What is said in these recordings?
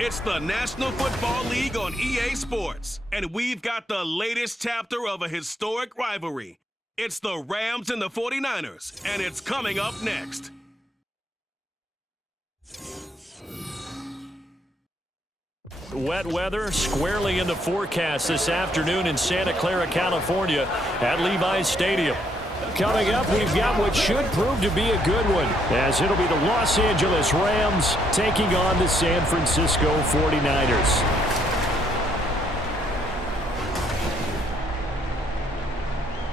It's the National Football League on EA Sports, and we've got the latest chapter of a historic rivalry. It's the Rams and the 49ers, and it's coming up next. Wet weather squarely in the forecast this afternoon in Santa Clara, California at Levi's Stadium. Coming up, we've got what should prove to be a good one, as it'll be the Los Angeles Rams taking on the San Francisco 49ers.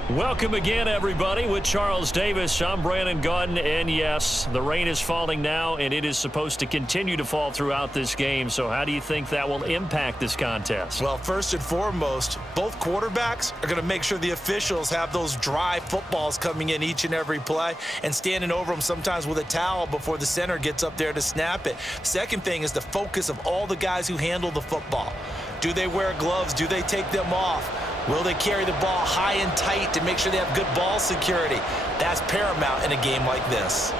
Welcome again, everybody, with Charles Davis. I'm Brandon Gaudin, and yes, the rain is falling now, and it is supposed to continue to fall throughout this game. So how do you think that will impact this contest? Well, first and foremost, both quarterbacks are going to make sure the officials have those dry footballs coming in each and every play and standing over them sometimes with a towel before the center gets up there to snap it. Second thing is the focus of all the guys who handle the football. Do they wear gloves? Do they take them off? Will they carry the ball high and tight to make sure they have good ball security? That's paramount in a game like this.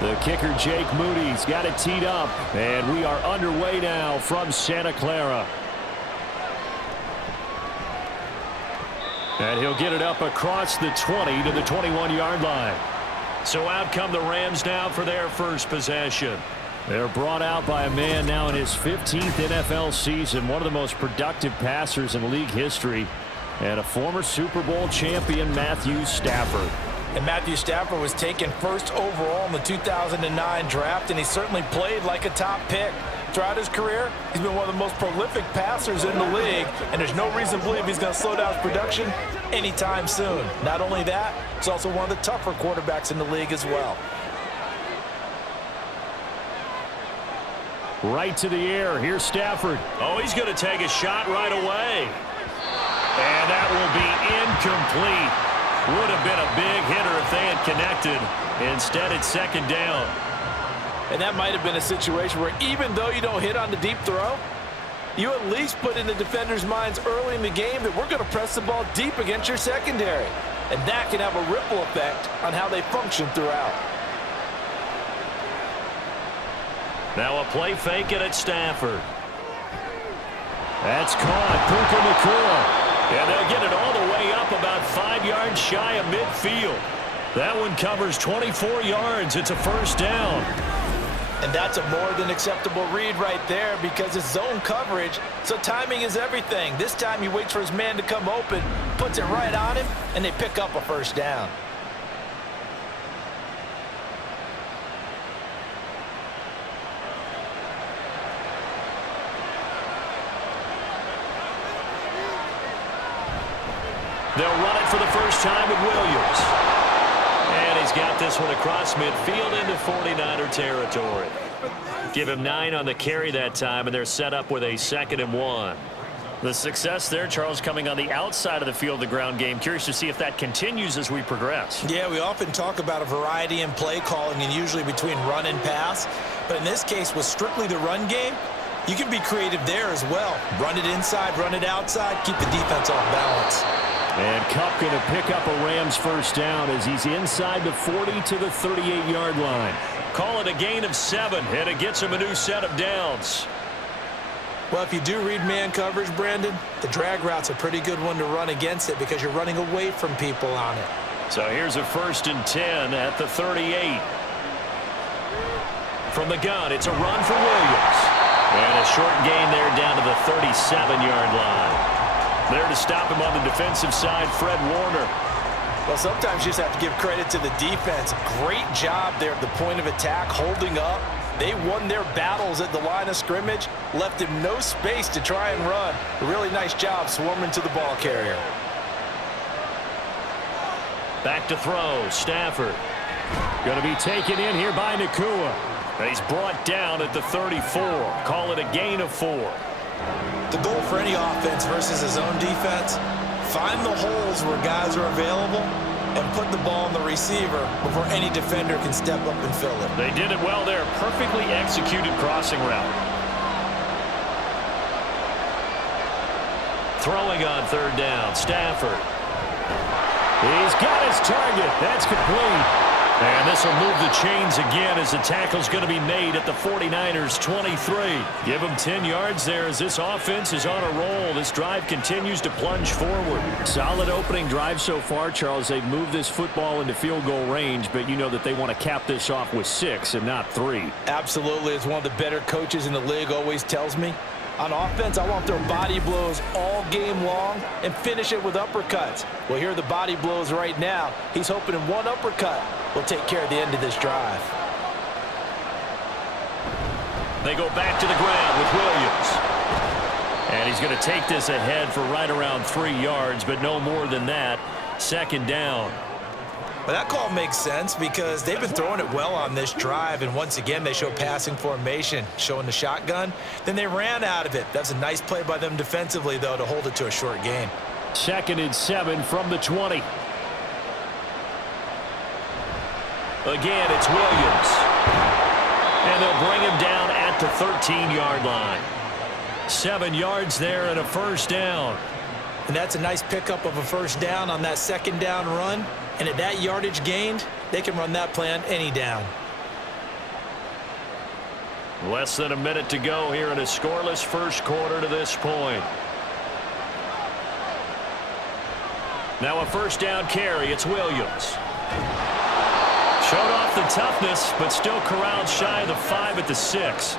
The kicker, Jake Moody's got it teed up, and we are underway now from Santa Clara. And he'll get it up across the 20 to the 21-yard line. So out come the Rams now for their first possession. They're brought out by a man now in his 15th NFL season, one of the most productive passers in league history, and a former Super Bowl champion, Matthew Stafford. And Matthew Stafford was taken first overall in the 2009 draft, and he certainly played like a top pick. Throughout his career, he's been one of the most prolific passers in the league, and there's no reason to believe he's going to slow down his production anytime soon. Not only that, he's also one of the tougher quarterbacks in the league as well. Right to the air. Here's Stafford. Oh, he's going to take a shot right away. And that will be incomplete. Would have been a big hitter if they had connected. Instead, it's second down. And that might have been a situation where even though you don't hit on the deep throw, you at least put in the defenders' minds early in the game that we're going to press the ball deep against your secondary. And that can have a ripple effect on how they function throughout. Now a play fake it at Stafford. That's caught. Puka Nacua. And they'll get it all the way up about 5 yards shy of midfield. That one covers 24 yards. It's a first down. And that's a more than acceptable read right there because it's zone coverage, so timing is everything. This time he waits for his man to come open, puts it right on him, and they pick up a first down. They'll run it for the first time with Williams. And he's got this one across midfield into 49er territory. Give him 9 on the carry that time, and they're set up with a 2nd and 1. The success there, Charles, coming on the outside of the field, the ground game. Curious to see if that continues as we progress. Yeah, we often talk about a variety in play calling and usually between run and pass. But in this case, with strictly the run game, you can be creative there as well. Run it inside, run it outside, keep the defense off balance. And Kupp going to pick up a Rams first down as he's inside the 40 to the 38-yard line. Call it a gain of 7, and it gets him a new set of downs. Well, if you do read man coverage, Brandon, the drag route's a pretty good one to run against it because you're running away from people on it. So here's a 1st and 10 at the 38. From the gun, it's a run for Williams. And a short gain there down to the 37-yard line. There to stop him on the defensive side, Fred Warner. Well, sometimes you just have to give credit to the defense. Great job there at the point of attack, holding up. They won their battles at the line of scrimmage, left him no space to try and run. A really nice job swarming to the ball carrier. Back to throw. Stafford. Going to be taken in here by Nacua. He's brought down at the 34. Call it a gain of 4. The goal for any offense versus his own defense, find the holes where guys are available and put the ball on the receiver before any defender can step up and fill it. They did it well there. Perfectly executed crossing route. Throwing on 3rd down. Stafford. He's got his target. That's complete. And this will move the chains again as the tackle's going to be made at the 49ers 23. Give them 10 yards there as this offense is on a roll. This drive continues to plunge forward. Solid opening drive so far, Charles. They've moved this football into field goal range, but you know that they want to cap this off with 6 and not 3. Absolutely. As one of the better coaches in the league always tells me, on offense, I want their body blows all game long and finish it with uppercuts. Well, here are the body blows right now. He's hoping in one uppercut will take care of the end of this drive. They go back to the ground with Williams. And he's going to take this ahead for right around 3 yards, but no more than that. 2nd down. But that call makes sense because they've been throwing it well on this drive, and once again they show passing formation, showing the shotgun. Then they ran out of it. That's a nice play by them defensively, though, to hold it to a short gain. 2nd and 7 from the 20. Again, it's Williams. And they'll bring him down at the 13-yard line. 7 yards there and a 1st down. And that's a nice pickup of a 1st down on that 2nd down run. And at that yardage gained, they can run that play on any down. Less than a minute to go here in a scoreless 1st quarter to this point. Now a 1st down carry. It's Williams. Showed off the toughness, but still corralled shy of the 5 at the 6.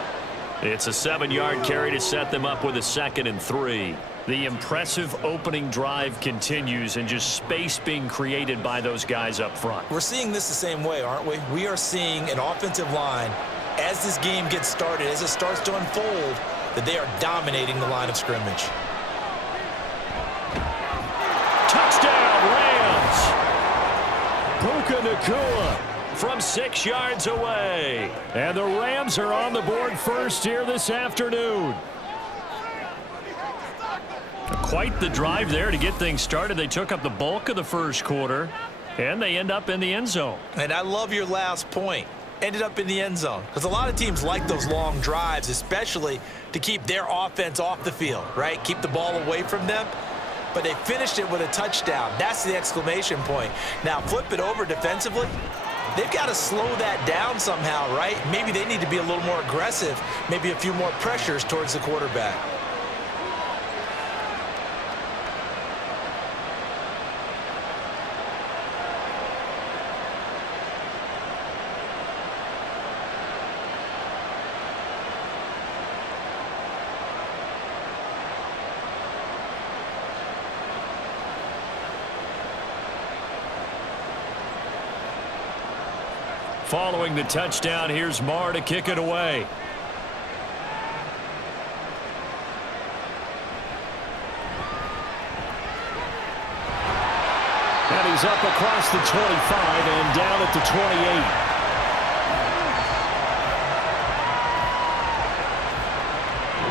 It's a 7-yard carry to set them up with a 2nd and 3. The impressive opening drive continues and just space being created by those guys up front. We're seeing this the same way, aren't we? We are seeing an offensive line, as this game gets started, as it starts to unfold, that they are dominating the line of scrimmage. Touchdown, Rams! Puka Nacua from 6 yards away. And the Rams are on the board first here this afternoon. Quite the drive there to get things started. They took up the bulk of the 1st quarter, and they end up in the end zone. And I love your last point. Ended up in the end zone. Because a lot of teams like those long drives, especially to keep their offense off the field, right? Keep the ball away from them. But they finished it with a touchdown. That's the exclamation point. Now, flip it over defensively. They've got to slow that down somehow, right? Maybe they need to be a little more aggressive, maybe a few more pressures towards the quarterback. Following the touchdown, here's Marr to kick it away. And he's up across the 25 and down at the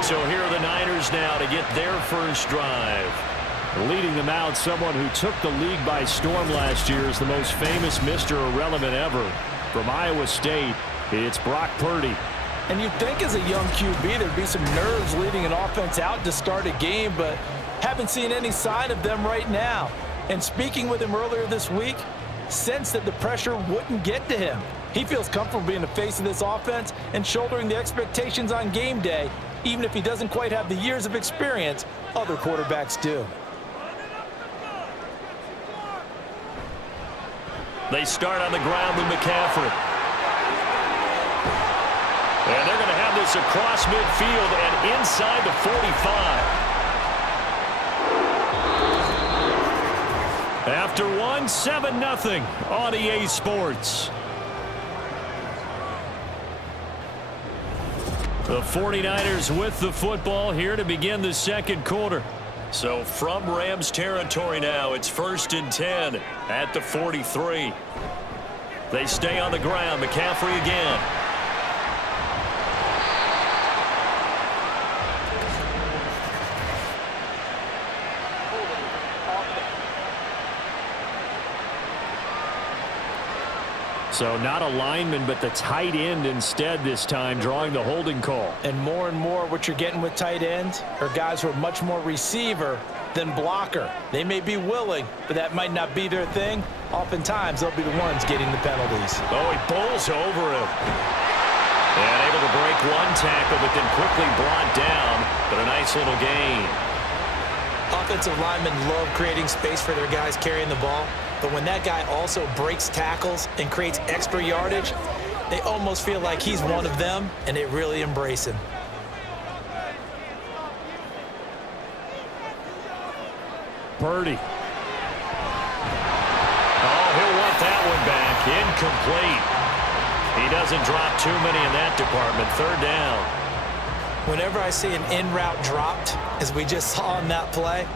28. So here are the Niners now to get their first drive. Leading them out, someone who took the league by storm last year is the most famous Mr. Irrelevant ever. From Iowa State, it's Brock Purdy. And you'd think as a young QB there'd be some nerves leading an offense out to start a game, but haven't seen any sign of them right now. And speaking with him earlier this week, sensed that the pressure wouldn't get to him. He feels comfortable being the face of this offense and shouldering the expectations on game day, even if he doesn't quite have the years of experience other quarterbacks do. They start on the ground with McCaffrey. And they're going to have this across midfield and inside the 45. After one, 7-0 on EA Sports. The 49ers with the football here to begin the 2nd quarter. So from Rams territory now, it's 1st and 10 at the 43. They stay on the ground. McCaffrey again. So not a lineman, but the tight end instead this time, drawing the holding call. And more what you're getting with tight ends are guys who are much more receiver than blocker. They may be willing, but that might not be their thing. Oftentimes, they'll be the ones getting the penalties. Oh, he bowls over him. And able to break one tackle, but then quickly brought down. But a nice little gain. Offensive linemen love creating space for their guys carrying the ball. But when that guy also breaks tackles and creates extra yardage, they almost feel like he's one of them, and they really embrace him. Purdy. Oh, he'll want that one back. Incomplete. He doesn't drop too many in that department. 3rd down. Whenever I see an in-route dropped, as we just saw on that play,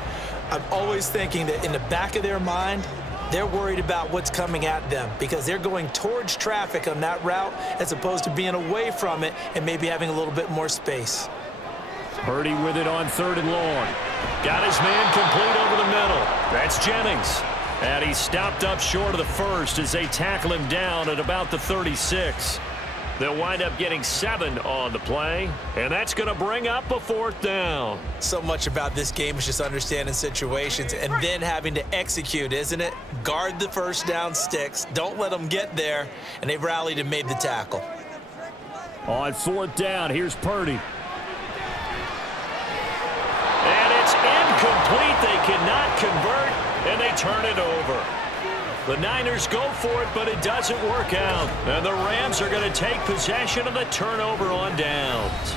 I'm always thinking that in the back of their mind, they're worried about what's coming at them because they're going towards traffic on that route as opposed to being away from it and maybe having a little bit more space. Purdy with it on 3rd and long. Got his man complete over the middle. That's Jennings. And he stopped up short of the first as they tackle him down at about the 36. They'll wind up getting 7 on the play, and that's going to bring up a 4th down. So much about this game is just understanding situations and then having to execute, isn't it? Guard the first down sticks. Don't let them get there, and they've rallied and made the tackle. On 4th down, here's Purdy. And it's incomplete. They cannot convert, and they turn it over. The Niners go for it, but it doesn't work out. And the Rams are going to take possession of the turnover on downs.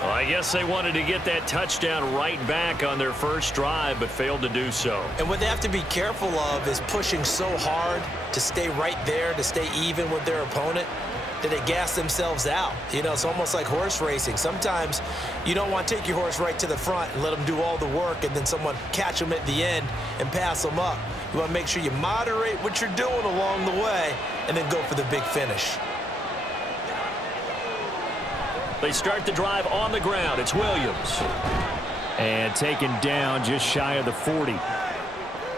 Well, I guess they wanted to get that touchdown right back on their first drive, but failed to do so. And what they have to be careful of is pushing so hard to stay right there, to stay even with their opponent, that they gas themselves out. You know, it's almost like horse racing. Sometimes you don't want to take your horse right to the front and let them do all the work and then someone catch them at the end and pass them up. You want to make sure you moderate what you're doing along the way and then go for the big finish. They start the drive on the ground. It's Williams. And taken down just shy of the 40.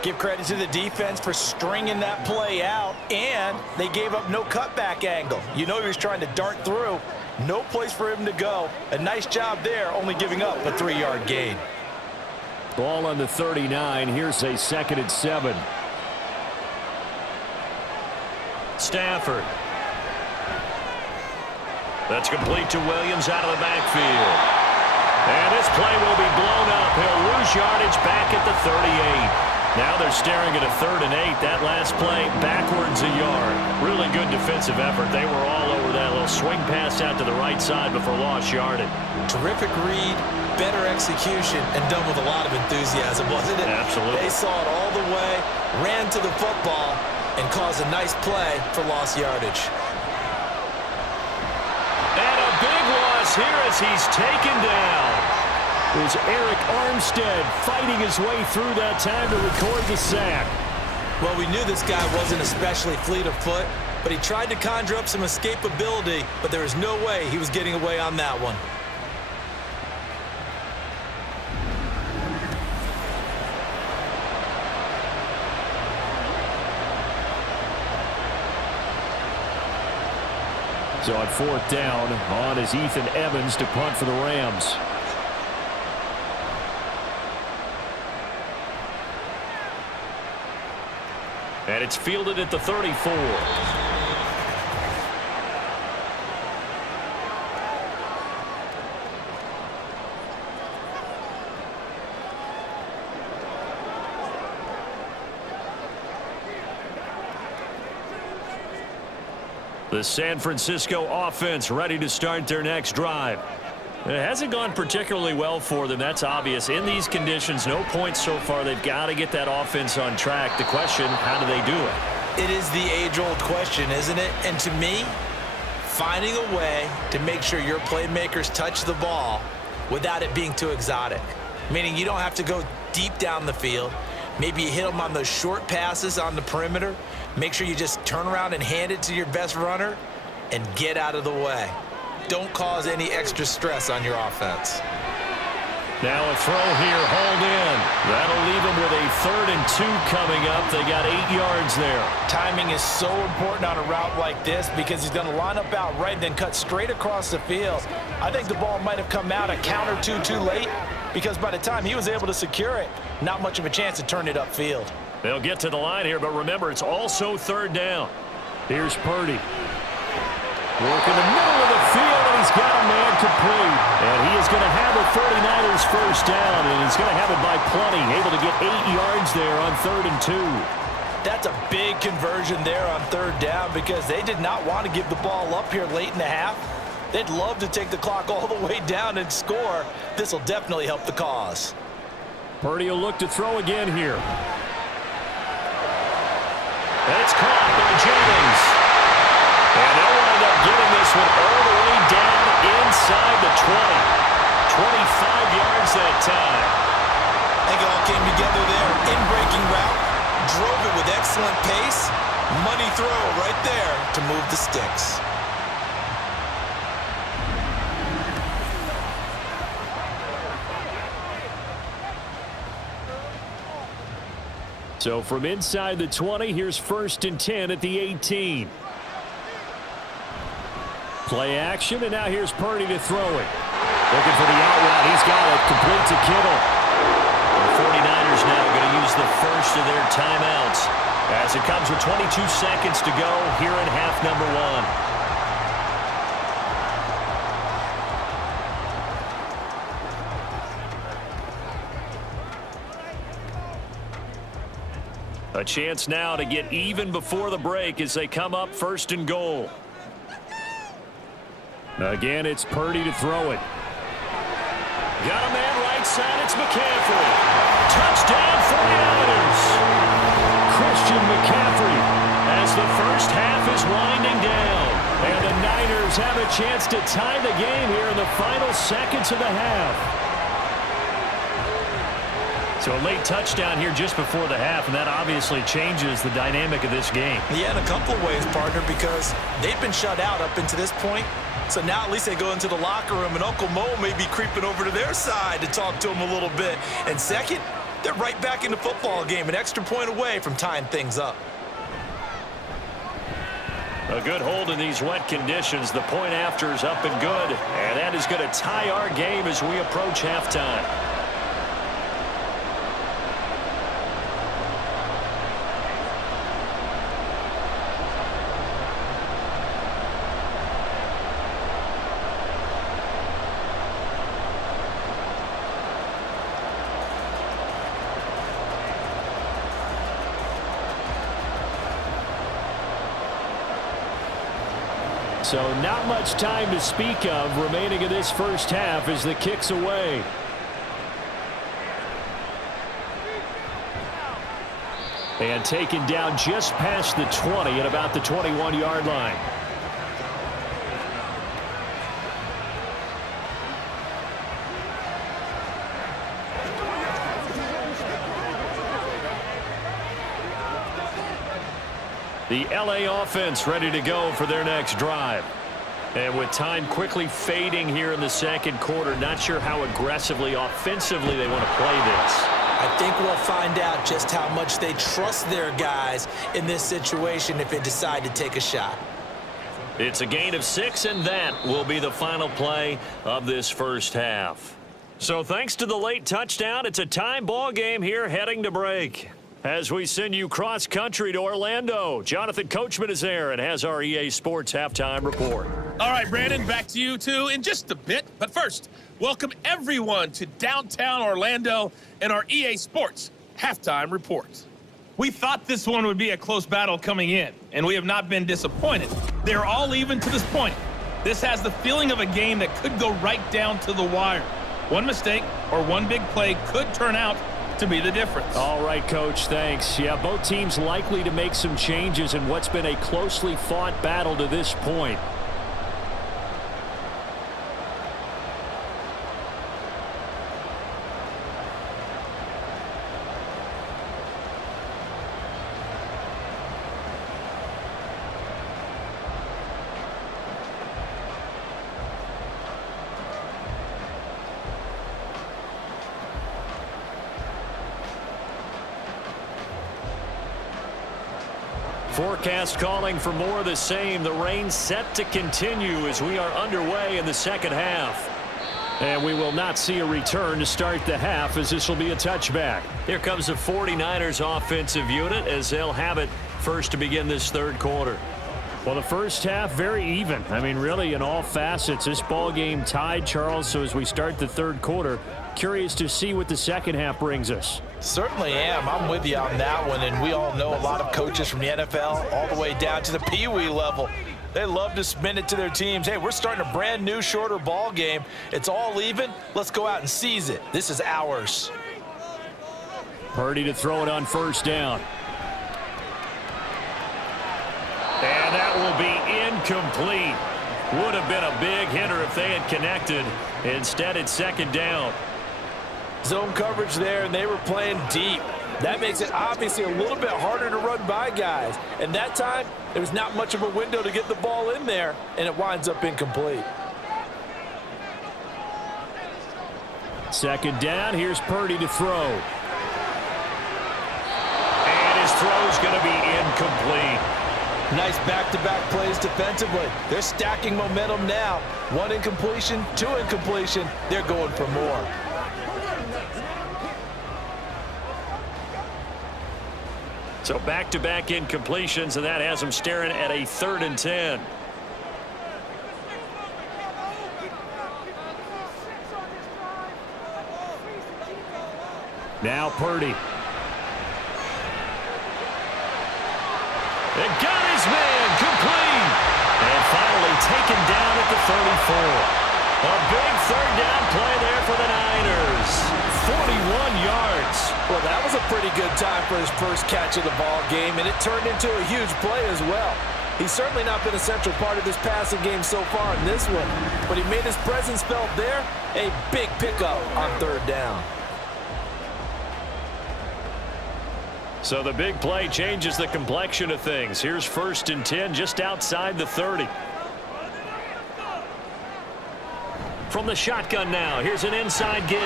Give credit to the defense for stringing that play out, and they gave up no cutback angle. You know he was trying to dart through. No place for him to go. A nice job there, only giving up a 3-yard gain. Ball on the 39. Here's a 2nd and 7. Stafford. That's complete to Williams out of the backfield. And this play will be blown up. He'll lose yardage back at the 38. Now they're staring at a 3rd and 8. That last play backwards a yard. Really good defensive effort. They were all over that little swing pass out to the right side before lost yardage. Terrific read, better execution, and done with a lot of enthusiasm, wasn't it? Absolutely. They saw it all the way, ran to the football, and caused a nice play for lost yardage. And a big loss here as he's taken down. Is Eric Armstead fighting his way through that time to record the sack. Well, we knew this guy wasn't especially fleet of foot, but he tried to conjure up some escapability, but there was no way he was getting away on that one. So on 4th down, on is Ethan Evans to punt for the Rams. And it's fielded at the 34. The San Francisco offense ready to start their next drive. It hasn't gone particularly well for them. That's obvious. In these conditions, no points so far. They've got to get that offense on track. The question, how do they do it? It is the age-old question, isn't it? And to me, finding a way to make sure your playmakers touch the ball without it being too exotic. Meaning you don't have to go deep down the field. Maybe you hit them on those short passes on the perimeter. Make sure you just turn around and hand it to your best runner and get out of the way. Don't cause any extra stress on your offense. Now a throw here, hauled in. That'll leave them with a 3rd and 2 coming up. They got 8 yards there. Timing is so important on a route like this because he's going to line up out right and then cut straight across the field. I think the ball might have come out a count or two too late because by the time he was able to secure it, not much of a chance to turn it upfield. They'll get to the line here, but remember, it's also 3rd down. Here's Purdy. Working the middle of the field, and he's got a man complete. And he is going to have the 49ers first down, and he's going to have it by plenty. Able to get 8 yards there on 3rd and 2. That's a big conversion there on 3rd down because they did not want to give the ball up here late in the half. They'd love to take the clock all the way down and score. This will definitely help the cause. Purdy will look to throw again here. And it's caught by Jennings. And they'll wind up getting this one all the way down inside the 20. 25 yards that time. I think it all came together there. In-breaking route, drove it with excellent pace. Money throw right there to move the sticks. So from inside the 20, here's 1st and 10 at the 18. Play action, and now here's Purdy to throw it. Looking for the out route. He's got it. Complete to Kittle. The 49ers now going to use the first of their timeouts as it comes with 22 seconds to go here in half number 1. A chance now to get even before the break as they come up 1st and goal. Again, it's Purdy to throw it. Got a man right side. It's McCaffrey. Touchdown 49ers. Christian McCaffrey as the first half is winding down. And the Niners have a chance to tie the game here in the final seconds of the half. So a late touchdown here just before the half, and that obviously changes the dynamic of this game. Yeah, in a couple of ways, partner, because they've been shut out up until this point. So now at least they go into the locker room, and Uncle Mo may be creeping over to their side to talk to him a little bit. And second, they're right back in the football game, an extra point away from tying things up. A good hold in these wet conditions. The point after is up and good, and that is going to tie our game as we approach halftime. So not much time to speak of remaining in this first half as the kick's away. And taken down just past the 20 at about the 21-yard line. The LA offense ready to go for their next drive. And with time quickly fading here in the second quarter, not sure how aggressively, offensively they want to play this. I think we'll find out just how much they trust their guys in this situation if they decide to take a shot. It's a gain of 6, and that will be the final play of this first half. So thanks to the late touchdown, it's a time ball game here heading to break. As we send you cross-country to Orlando, Jonathan Coachman is there and has our EA Sports halftime report. All right, Brandon, back to you, too, in just a bit. But first, welcome everyone to downtown Orlando and our EA Sports halftime report. We thought this one would be a close battle coming in, and we have not been disappointed. They're all even to this point. This has the feeling of a game that could go right down to the wire. One mistake or one big play could turn out to be the difference. All right, Coach, thanks. Yeah, both teams likely to make some changes in what's been a closely fought battle to this point. Forecast calling for more of the same. The rain set to continue as we are underway in the second half. And we will not see a return to start the half, as this will be a touchback. Here comes the 49ers offensive unit as they'll have it first to begin this third quarter. Well, the first half, very even. I mean, really, in all facets, this ball game tied, Charles. So as we start the third quarter, curious to see what the second half brings us. Certainly am. I'm with you on that one. And we all know a lot of coaches from the NFL all the way down to the Pee Wee level. They love to spin it to their teams. Hey, we're starting a brand new, shorter ball game. It's all even. Let's go out and seize it. This is ours. Purdy to throw it on first down. And that will be incomplete. Would have been a big hitter if they had connected. Instead, it's second down. Zone coverage there, and they were playing deep. That makes it obviously a little bit harder to run by guys. And that time, there was not much of a window to get the ball in there, and it winds up incomplete. Second down, here's Purdy to throw. And his throw's going to be incomplete. Nice back-to-back plays defensively. They're stacking momentum now. One incompletion, two incompletion. They're going for more. So back-to-back incompletions, and that has them staring at a 3rd and 10. Now Purdy. It got his man complete. And finally taken down at the 34. A big 3rd down play there for the Niners. 41 yards. Well, that was a pretty good time for his first catch of the ball game, and it turned into a huge play as well. He's certainly not been a central part of this passing game so far in this one, but he made his presence felt there. A big pickup on 3rd down. So the big play changes the complexion of things. Here's 1st and 10 just outside the 30. From the shotgun now, here's an inside give.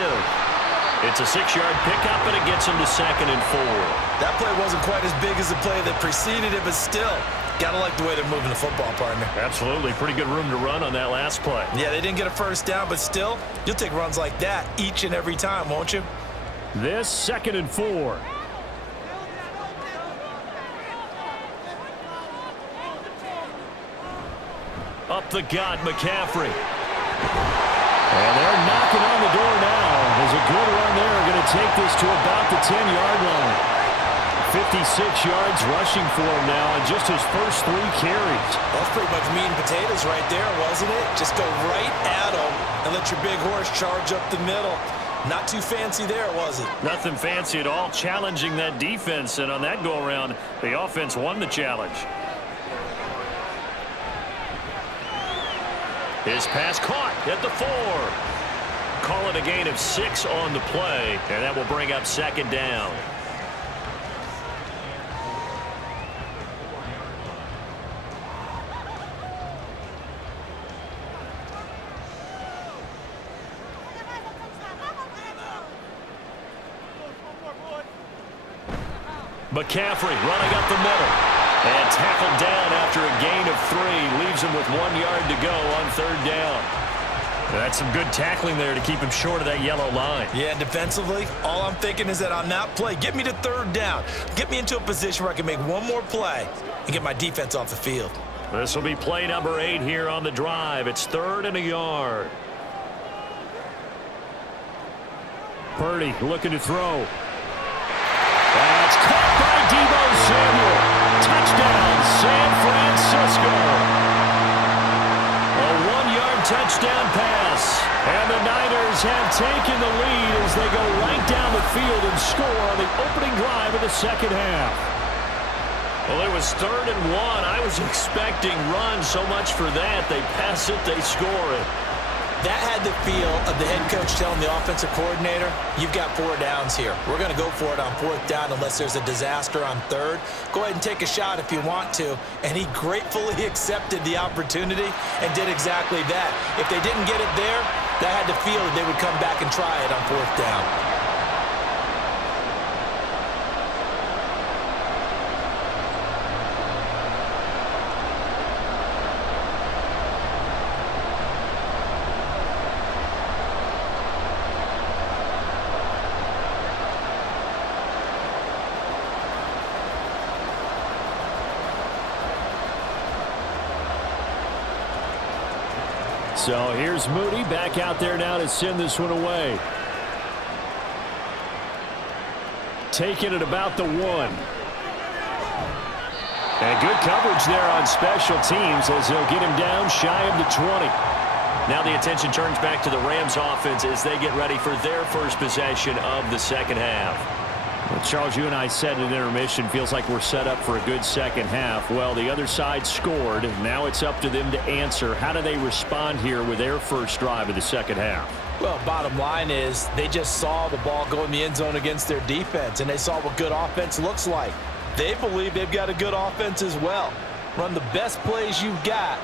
It's a 6-yard pickup, and it gets him to 2nd and 4. That play wasn't quite as big as the play that preceded it, but still, gotta like the way they're moving the football, partner. Absolutely. Pretty good room to run on that last play. Yeah, they didn't get a first down, but still, you'll take runs like that each and every time, won't you? This 2nd and 4. Up the gut, McCaffrey. And they're knocking on the door now. There's a good run there. Going to take this to about the 10-yard line. 56 yards rushing for him now in just his first 3 carries. That's pretty much meat and potatoes right there, wasn't it? Just go right at him and let your big horse charge up the middle. Not too fancy there, was it? Nothing fancy at all, challenging that defense. And on that go-around, the offense won the challenge. His pass caught at the 4. Call it a gain of 6 on the play, and that will bring up 2nd down. McCaffrey running up the middle. And tackled down after a gain of 3. Leaves him with 1 yard to go on 3rd down. That's some good tackling there to keep him short of that yellow line. Yeah, and defensively, all I'm thinking is that on that play, get me to 3rd down. Get me into a position where I can make one more play and get my defense off the field. This will be play number 8 here on the drive. It's 3rd and a yard. Purdy looking to throw. That's caught by Deebo Samuel. Touchdown, San Francisco. A 1-yard touchdown pass. And the Niners have taken the lead as they go right down the field and score on the opening drive of the second half. Well, it was 3rd and 1. I was expecting run, so much for that. They pass it, they score it. That had the feel of the head coach telling the offensive coordinator, you've got 4 downs here. We're going to go for it on 4th down unless there's a disaster on 3rd. Go ahead and take a shot if you want to. And he gratefully accepted the opportunity and did exactly that. If they didn't get it there, that had the feel that they would come back and try it on 4th down. So here's Moody back out there now to send this one away. Taking it about the 1. And good coverage there on special teams as they'll get him down shy of the 20. Now the attention turns back to the Rams offense as they get ready for their first possession of the second half. Well, Charles, you and I said at intermission, feels like we're set up for a good second half. Well, the other side scored. Now it's up to them to answer. How do they respond here with their first drive of the second half? Well, bottom line is they just saw the ball go in the end zone against their defense, and they saw what good offense looks like. They believe they've got a good offense as well. Run the best plays you've got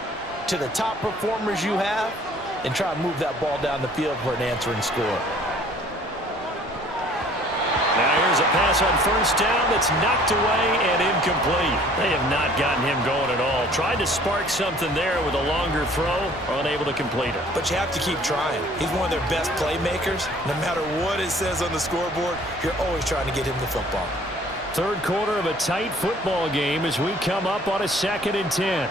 to the top performers you have and try to move that ball down the field for an answering score. Now here's a pass on first down that's knocked away and incomplete. They have not gotten him going at all. Tried to spark something there with a longer throw, unable to complete it. But you have to keep trying. He's one of their best playmakers. No matter what it says on the scoreboard, you're always trying to get him the football. Third quarter of a tight football game as we come up on a 2nd and 10.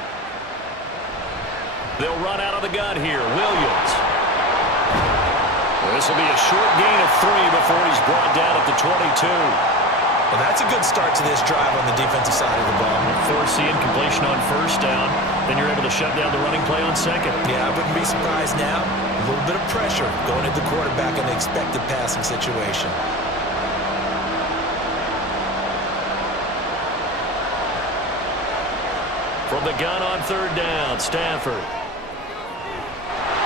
They'll run out of the gun here. Williams. This will be a short gain of 3 before he's brought down at the 22. Well, that's a good start to this drive on the defensive side of the ball. Force the incompletion on first down. Then you're able to shut down the running play on second. Yeah, I wouldn't be surprised now. A little bit of pressure going at the quarterback in the expected passing situation. From the gun on third down, Stafford.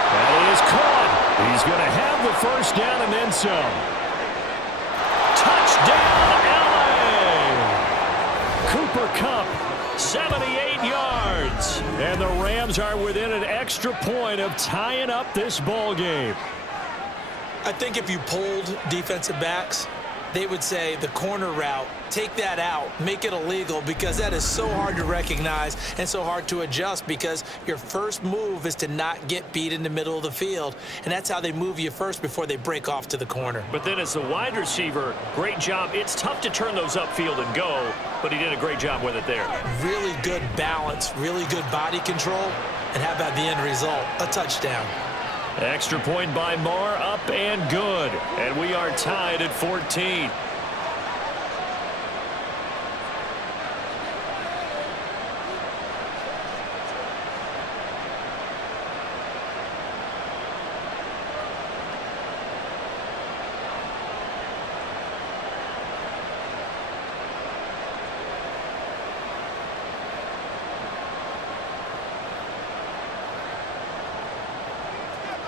That is caught. He's going to have the first down and then some. Touchdown, LA! Cooper Kupp, 78 yards. And the Rams are within an extra point of tying up this ball game. I think if you polled defensive backs, they would say the corner route, take that out, make it illegal, because that is so hard to recognize and so hard to adjust, because your first move is to not get beat in the middle of the field, and that's how they move you first before they break off to the corner. But then as the wide receiver, great job. It's tough to turn those upfield and go, but he did a great job with it there. Really good balance, really good body control, and how about the end result? A touchdown. Extra point by Marr, up and good. And we are tied at 14.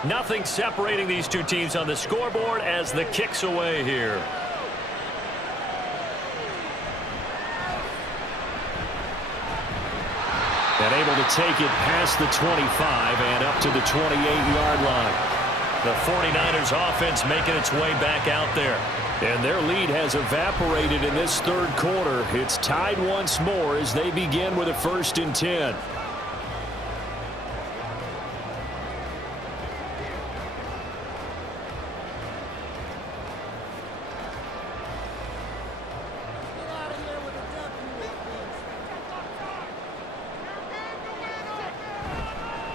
Nothing separating these two teams on the scoreboard as the kick's away here. And able to take it past the 25 and up to the 28-yard line. The 49ers offense making its way back out there. And their lead has evaporated in this third quarter. It's tied once more as they begin with a 1st and 10.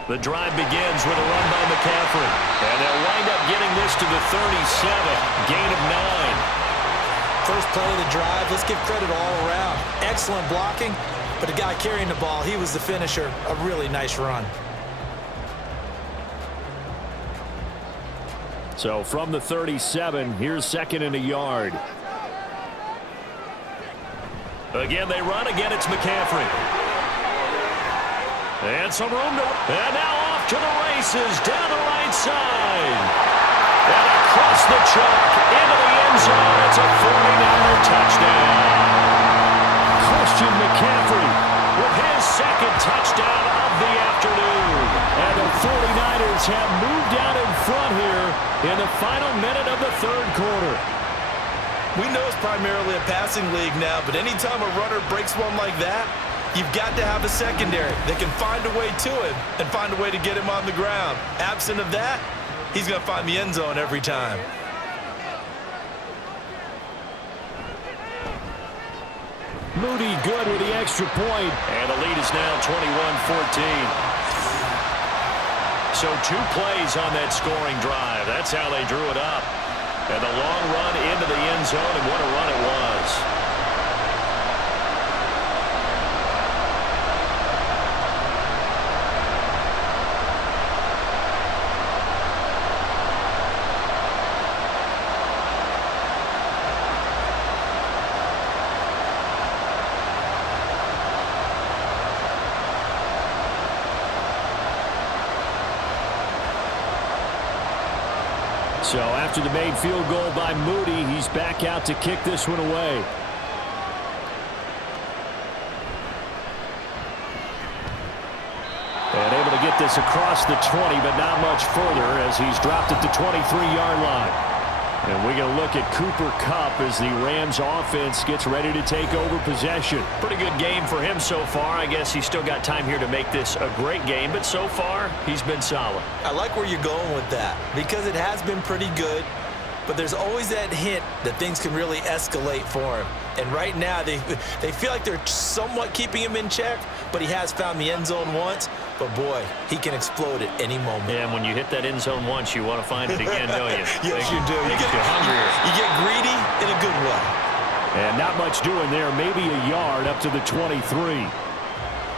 The drive begins with a run by McCaffrey. And they'll wind up getting this to the 37. Gain of 9. First play of the drive, let's give credit all around. Excellent blocking, but the guy carrying the ball, he was the finisher. A really nice run. So from the 37, here's 2nd and a yard. Again, they run. Again, it's McCaffrey. And some room to... And now off to the races down the right side. And across the chalk into the end zone. It's a 49er touchdown. Christian McCaffrey with his 2nd touchdown of the afternoon. And the 49ers have moved out in front here in the final minute of the third quarter. We know it's primarily a passing league now, but anytime a runner breaks one like that, you've got to have a secondary that can find a way to him and find a way to get him on the ground. Absent of that, he's going to find the end zone every time. Moody good with the extra point. And the lead is now 21-14. So 2 plays on that scoring drive. That's how they drew it up. And the long run into the end zone, and what a run it was. So after the made field goal by Moody, he's back out to kick this one away. And able to get this across the 20, but not much further as he's dropped it to 23-yard line. And we're going to look at Cooper Kupp as the Rams offense gets ready to take over possession. Pretty good game for him so far. I guess he's still got time here to make this a great game, but so far he's been solid. I like where you're going with that because it has been pretty good, but there's always that hint that things can really escalate for him. And right now they feel like they're somewhat keeping him in check, but he has found the end zone once. But, boy, he can explode at any moment. Yeah, and when you hit that end zone once, you want to find it again, don't you? Yes, you do. You get hungrier. You get greedy in a good way. And not much doing there. Maybe a yard up to the 23.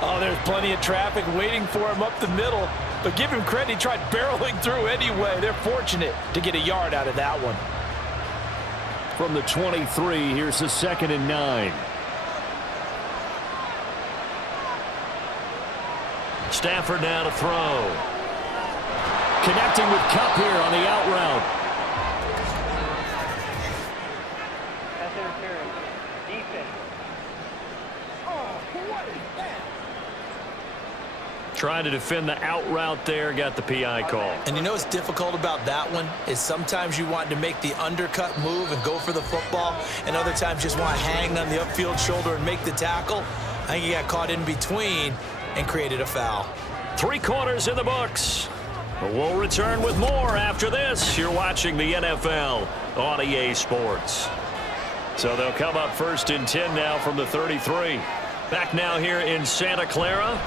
Oh, there's plenty of traffic waiting for him up the middle. But give him credit, he tried barreling through anyway. They're fortunate to get a yard out of that one. From the 23, here's the 2nd and 9. Stafford now to throw. Connecting with Kupp here on the out route. Trying to defend the out route there, got the PI call. And you know what's difficult about that one is sometimes you want to make the undercut move and go for the football, and other times just want to hang on the upfield shoulder and make the tackle. I think he got caught in between and created a foul. 3 quarters in the books. We'll return with more after this. You're watching the NFL on EA Sports. So they'll come up 1st and 10 now from the 33. Back now here in Santa Clara.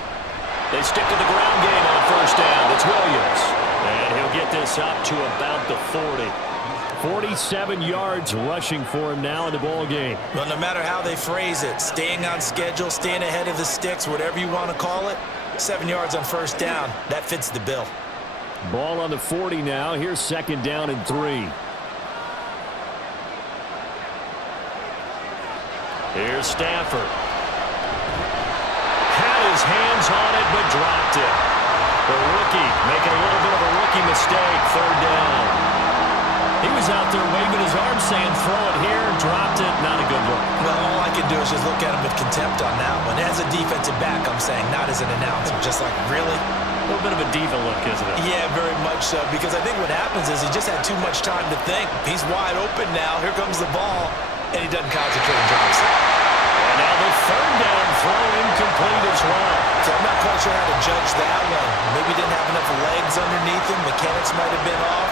They stick to the ground game on 1st down. It's Williams. And he'll get this up to about the 40. 47 yards rushing for him now in the ball game. Well, no matter how they phrase it, staying on schedule, staying ahead of the sticks, whatever you want to call it, 7 yards on 1st down, that fits the bill. Ball on the 40 now. Here's 2nd down and 3. Here's Stafford. Had his hands on it, but dropped it. The rookie making a little bit of a rookie mistake. 3rd down. He was out there waving his arm saying, throw it here, dropped it. Not a good look. Well, all I can do is just look at him with contempt on that one. As a defensive back, I'm saying, not as an announcer. Just like, really? A little bit of a diva look, isn't it? Yeah, very much so. Because I think what happens is he just had too much time to think. He's wide open now. Here comes the ball. And he doesn't concentrate and drops it. And now the 3rd down throw incomplete as well. So I'm not quite sure how to judge that one. Maybe he didn't have enough legs underneath him. Mechanics might have been off.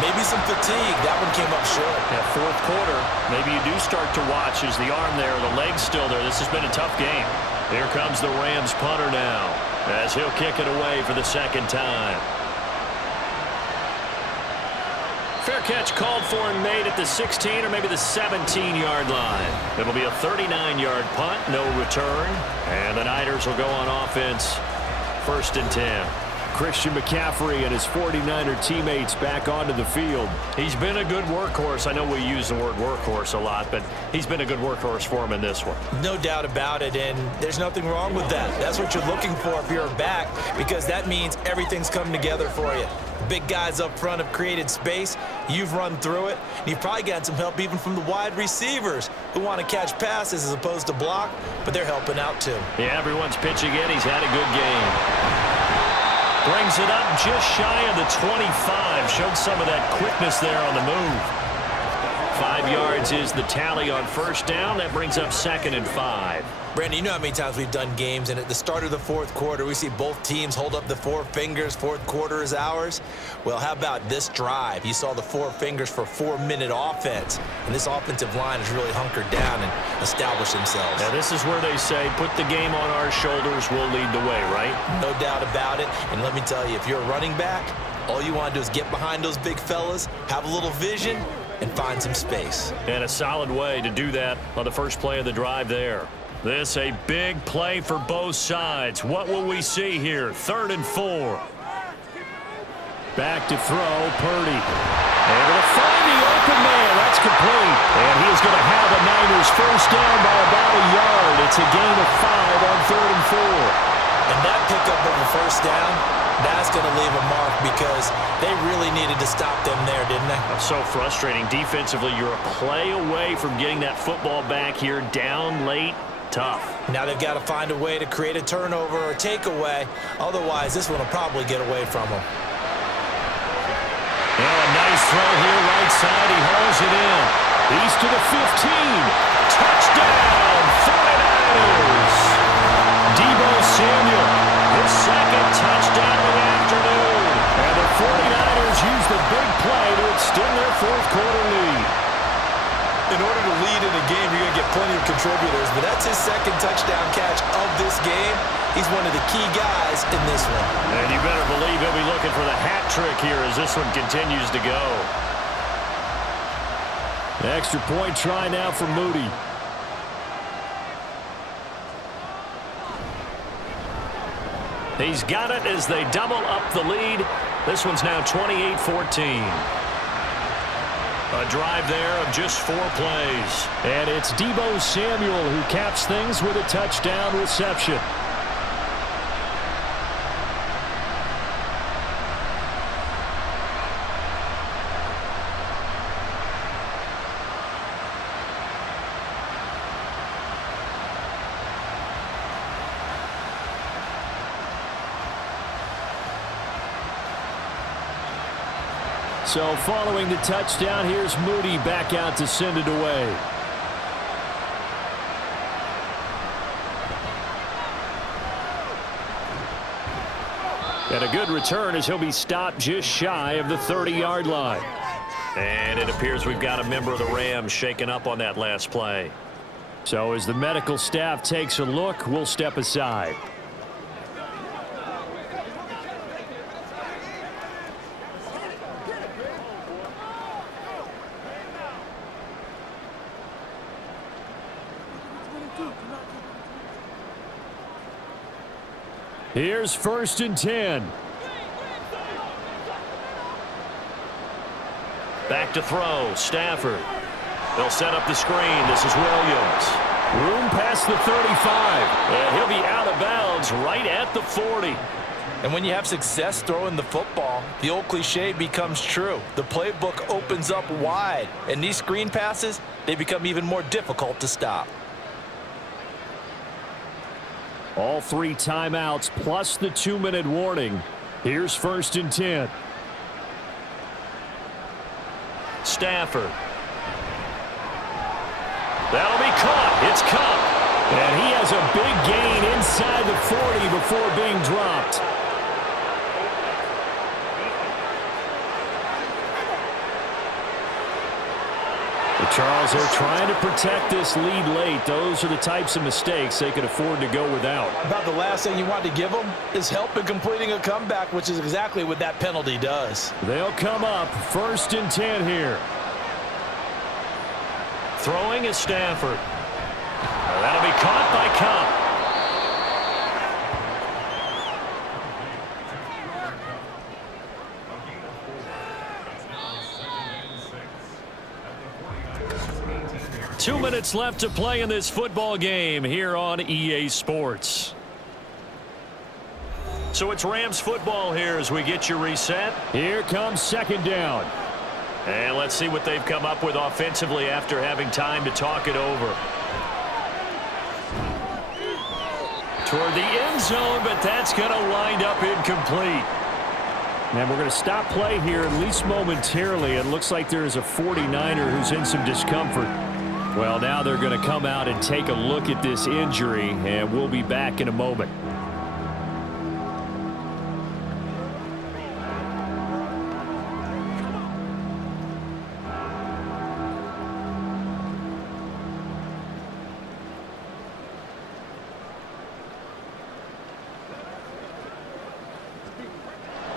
Maybe some fatigue. That one came up short. Yeah, 4th quarter, maybe you do start to watch as the arm there, the leg's still there. This has been a tough game. Here comes the Rams punter now as he'll kick it away for the 2nd time. Fair catch called for and made at the 16 or maybe the 17-yard line. It'll be a 39-yard punt, no return. And the Niners will go on offense 1st and 10. Christian McCaffrey and his 49er teammates back onto the field. He's been a good workhorse. I know we use the word workhorse a lot, but he's been a good workhorse for him in this one. No doubt about it, and there's nothing wrong with that. That's what you're looking for if you're a back, because that means everything's coming together for you. The big guys up front have created space. You've run through it, and you've probably gotten some help even from the wide receivers who want to catch passes as opposed to block, but they're helping out too. Yeah, everyone's pitching in. He's had a good game. Brings it up just shy of the 25. Showed some of that quickness there on the move. 5 yards yards is the tally on first down. That brings up 2nd and 5. Brandon, you know how many times we've done games, and at the start of the fourth quarter, we see both teams hold up the 4 fingers, fourth quarter is ours. Well, how about this drive? You saw the 4 fingers for 4-minute offense, and this offensive line has really hunkered down and established themselves. Now, this is where they say, put the game on our shoulders, we'll lead the way, right? No doubt about it, and let me tell you, if you're a running back, all you want to do is get behind those big fellas, have a little vision, and find some space. And a solid way to do that on the first play of the drive there. This a big play for both sides. What will we see here? 3rd and 4. Back to throw, Purdy. Able to find the open man. That's complete. And he is going to have the Niners first down by about a yard. It's a gain of 5 on 3rd and 4. And that pickup of a first down, that's going to leave a mark because they really needed to stop them there, didn't they? So frustrating. Defensively, you're a play away from getting that football back here down late. Tough. Now they've got to find a way to create a turnover or takeaway. Otherwise, this one will probably get away from them. Well, a nice throw here right side. He hauls it in. He's to the 15. Touchdown, 49ers. Deebo Samuel, his 2nd touchdown of the afternoon. And the 49ers use the big play to extend their fourth quarter lead. In order to lead in a game, you're going to get plenty of contributors, but that's his 2nd touchdown catch of this game. He's one of the key guys in this one. And you better believe he'll be looking for the hat trick here as this one continues to go. Extra point try now for Moody. He's got it as they double up the lead. This one's now 28-14. A drive there of just 4 plays. And it's Deebo Samuel who caps things with a touchdown reception. So following the touchdown, here's Moody back out to send it away. And a good return as he'll be stopped just shy of the 30-yard line. And it appears we've got a member of the Rams shaken up on that last play. So as the medical staff takes a look, we'll step aside. Here's 1st and 10. Back to throw, Stafford. They'll set up the screen. This is Williams. Room past the 35. And he'll be out of bounds right at the 40. And when you have success throwing the football, the old cliche becomes true. The playbook opens up wide. And these screen passes, they become even more difficult to stop. All 3 timeouts plus the 2-minute warning. Here's 1st and 10. Stafford. That'll be caught. It's caught. And he has a big gain inside the 40 before being dropped. Charles, they're trying to protect this lead late. Those are the types of mistakes they could afford to go without. About the last thing you want to give them is help in completing a comeback, which is exactly what that penalty does. They'll come up 1st and 10 here. Throwing is Stafford. That'll be caught by Kupp. Two minutes left to play in this football game here on EA Sports. So it's Rams football here as we get you reset. Here comes 2nd down. And let's see what they've come up with offensively after having time to talk it over. Toward the end zone, but that's going to wind up incomplete. And we're going to stop play here, at least momentarily. It looks like there is a 49er who's in some discomfort. Well, now they're going to come out and take a look at this injury, and we'll be back in a moment.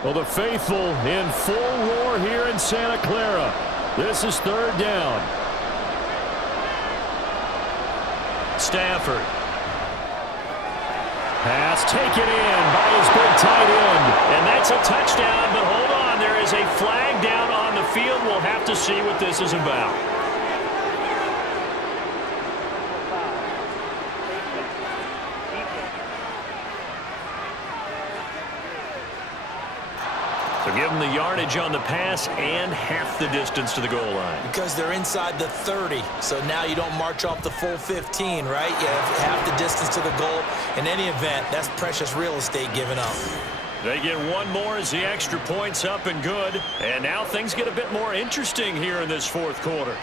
Well, the faithful in full roar here in Santa Clara. This is third down. Stafford. Pass taken in by his big tight end. And that's a touchdown, but hold on. There is a flag down on the field. We'll have to see what this is about. So give them the yardage on the pass and half the distance to the goal line. Because they're inside the 30, so now you don't march off the full 15, right? You have half the distance to the goal. In any event, that's precious real estate given up. They get one more as the extra point's up and good. And now things get a bit more interesting here in this fourth quarter.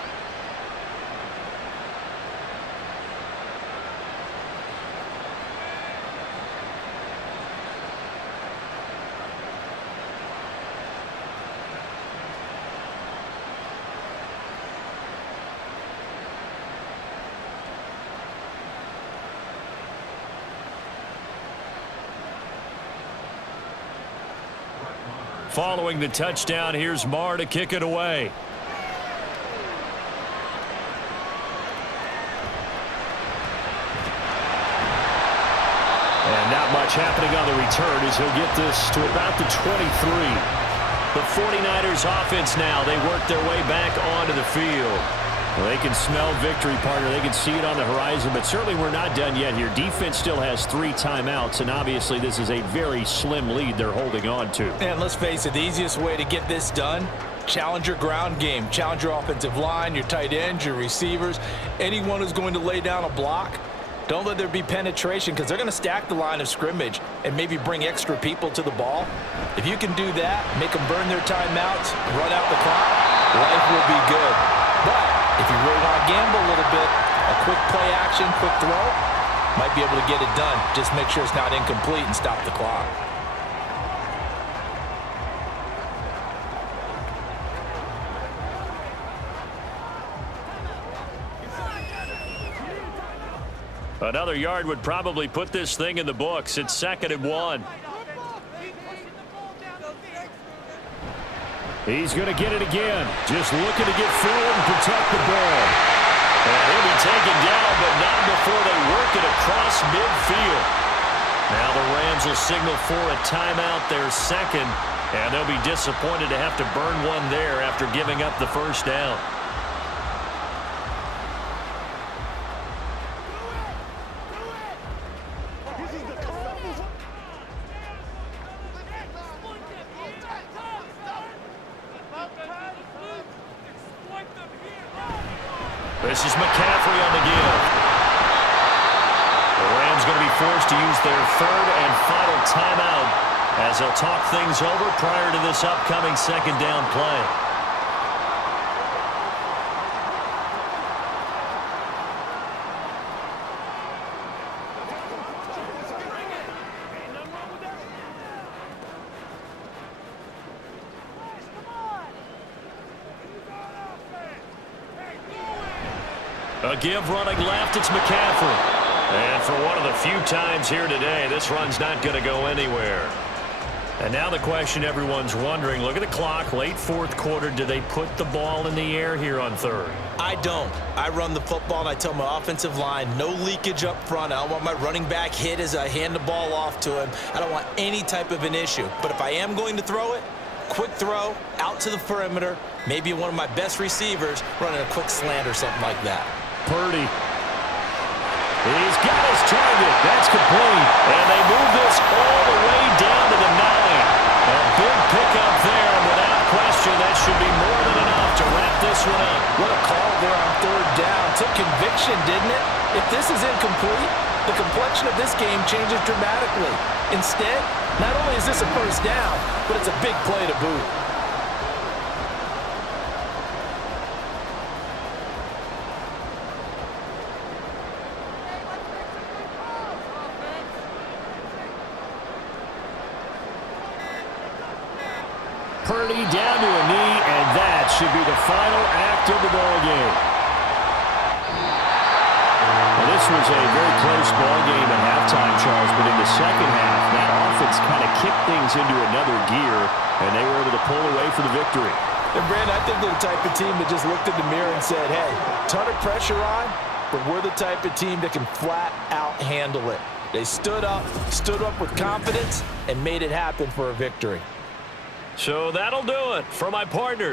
Following the touchdown, here's Marr to kick it away. And not much happening on the return as he'll get this to about the 23. The 49ers offense now, they work their way back onto the field. Well, they can smell victory, partner. They can see it on the horizon, but certainly we're not done yet here. Defense still has 3 timeouts, and obviously this is a very slim lead they're holding on to. And let's face it, the easiest way to get this done, challenge your ground game. Challenge your offensive line, your tight ends, your receivers, anyone who's going to lay down a block. Don't let there be penetration because they're going to stack the line of scrimmage and maybe bring extra people to the ball. If you can do that, make them burn their timeouts, run out the clock, life will be good. But if you really want to gamble a little bit, a quick play action, quick throw, might be able to get it done. Just make sure it's not incomplete and stop the clock. Another yard would probably put this thing in the books. It's 2nd and 1. He's going to get it again. Just looking to get forward and protect the ball. And he'll be taken down, but not before they work it across midfield. Now the Rams will signal for a timeout, their second, and they'll be disappointed to have to burn one there after giving up the first down. This is McCaffrey on the give. The Rams going to be forced to use their 3rd and final timeout as they'll talk things over prior to this upcoming 2nd down play. A give running left, it's McCaffrey. And for one of the few times here today, this run's not going to go anywhere. And now the question everyone's wondering, look at the clock, late 4th quarter, do they put the ball in the air here on 3rd? I don't. I run the football and I tell my offensive line, no leakage up front. I don't want my running back hit as I hand the ball off to him. I don't want any type of an issue. But if I am going to throw it, quick throw, out to the perimeter, maybe one of my best receivers running a quick slant or something like that. Purdy. He's got his target. That's complete. And they move this all the way down to the 9. A big pickup there, and without question, that should be more than enough to wrap this one up. What a call there on 3rd down. Took conviction, didn't it? If this is incomplete, the complexion of this game changes dramatically. Instead, not only is this a first down, but it's a big play to boot. Purdy down to a knee, and that should be the final act of the ball game. Well, this was a very close ball game at halftime, Charles, but in the second half, that offense kind of kicked things into another gear, and they were able to pull away for the victory. And, Brandon, I think they're the type of team that just looked in the mirror and said, hey, ton of pressure on, but we're the type of team that can flat out handle it. They stood up with confidence, and made it happen for a victory. So that'll do it for my partner,